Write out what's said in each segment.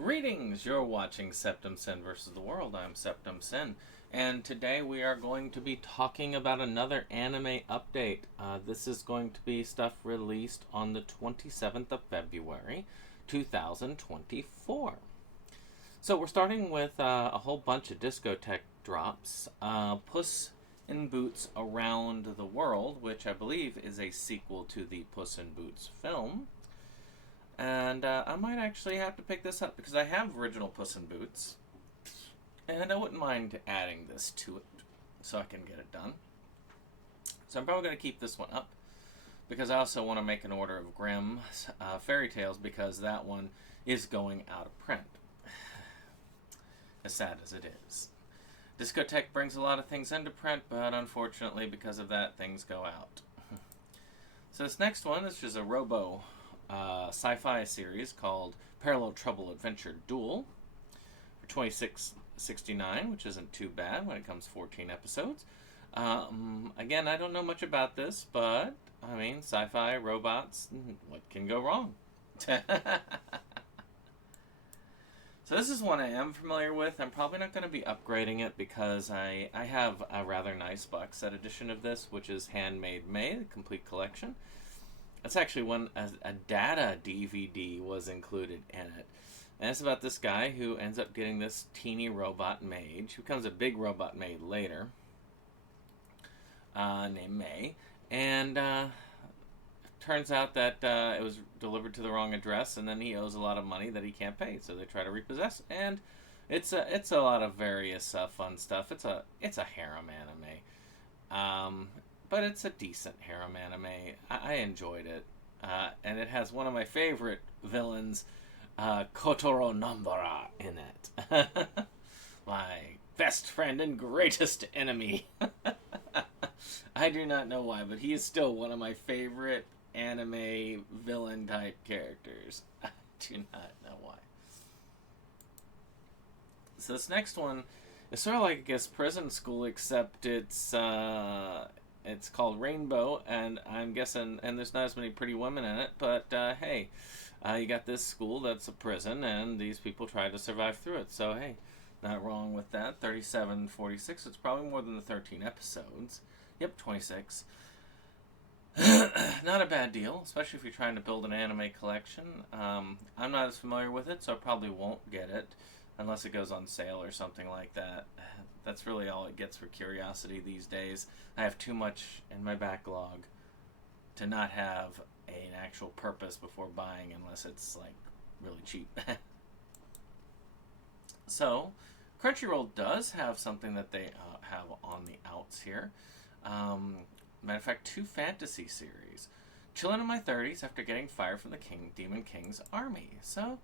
Greetings! You're watching SeptumSin versus the World. I'm SeptumSin, and today we are going to be talking about another anime update. This is going to be stuff released on the 27th of February, 2024. So we're starting with a whole bunch of discotheque drops. Puss in Boots Around the World, which I believe is a sequel to the Puss in Boots film. And I might actually have to pick this up because I have original Puss in Boots. And I wouldn't mind adding this to it so I can get it done. So I'm probably going to keep this one up because I also want to make an order of Grimm Fairy Tales because that one is going out of print. As sad as it is. Discotheque brings a lot of things into print, but unfortunately because of that, things go out. So this next one is just a robo sci-fi series called Parallel Trouble Adventure Duel for $26.69, which isn't too bad when it comes to 14 episodes. Again, I don't know much about this, but I mean, sci-fi, robots, what can go wrong? So this is one I am familiar with. I'm probably not going to be upgrading it because I have a rather nice box set edition of this, which is Handmade May, the complete collection. That's actually when a data DVD was included in it. And it's about this guy who ends up getting this teeny robot mage, who becomes a big robot maid later, named May. And turns out that it was delivered to the wrong address, and then he owes a lot of money that he can't pay, so they try to repossess. And it's a lot of various fun stuff. It's a harem anime. But it's a decent harem anime. I enjoyed it. And it has one of my favorite villains, Kotoro Nambara, in it. My best friend and greatest enemy. I do not know why, but he is still one of my favorite anime villain-type characters. I do not know why. So this next one is sort of like, I guess, Prison School, except it's called Rainbow, and I'm guessing, and there's not as many pretty women in it, but hey, you got this school that's a prison, and these people try to survive through it, so hey, not wrong with that. 37.46, it's probably more than the 13 episodes. Yep, 26. Not a bad deal, especially if you're trying to build an anime collection. I'm not as familiar with it, so I probably won't get it, unless it goes on sale or something like that. That's really all it gets for curiosity these days. I have too much in my backlog to not have an actual purpose before buying unless it's like really cheap. So, Crunchyroll does have something that they have on the outs here. Matter of fact, 2 fantasy series. Chilling in my 30s after getting fired from the Demon King's army. So,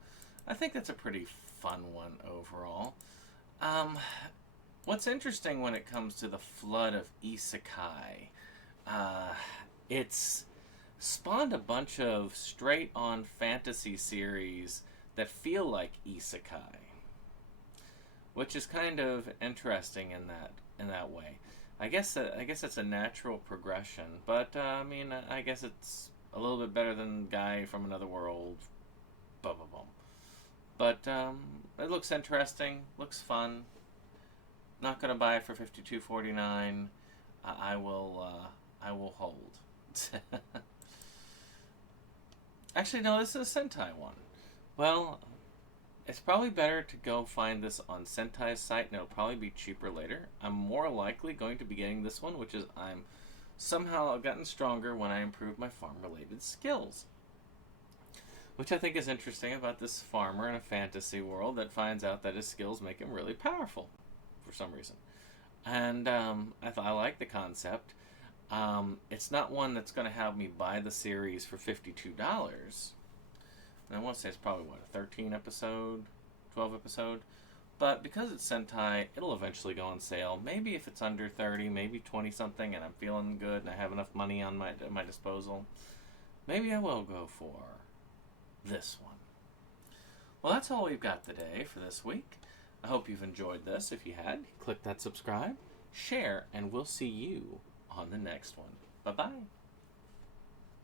I think that's a pretty fun one overall. What's interesting when it comes to the flood of isekai, it's spawned a bunch of straight-on fantasy series that feel like isekai, which is kind of interesting in that way. I guess that's a natural progression, but I mean, I guess it's a little bit better than Guy from Another World. Blah blah blah. But it looks interesting, looks fun. Not gonna buy it for $52.49. I will hold. Actually, no, this is a Sentai one. Well, it's probably better to go find this on Sentai's site, and it'll probably be cheaper later. I'm more likely going to be getting this one, which is I've gotten stronger when I improve my farm-related skills. Which I think is interesting about this farmer in a fantasy world that finds out that his skills make him really powerful for some reason. And I like the concept. It's not one that's going to have me buy the series for $52. And I want to say it's probably, what, a 13 episode, 12 episode? But because it's Sentai, it'll eventually go on sale. Maybe if it's under 30, maybe 20-something, and I'm feeling good and I have enough money on my disposal, maybe I will go for this one. Well, that's all we've got today for this week. I hope you've enjoyed this. If you had, click that subscribe, share, and we'll see you on the next one. Bye-bye.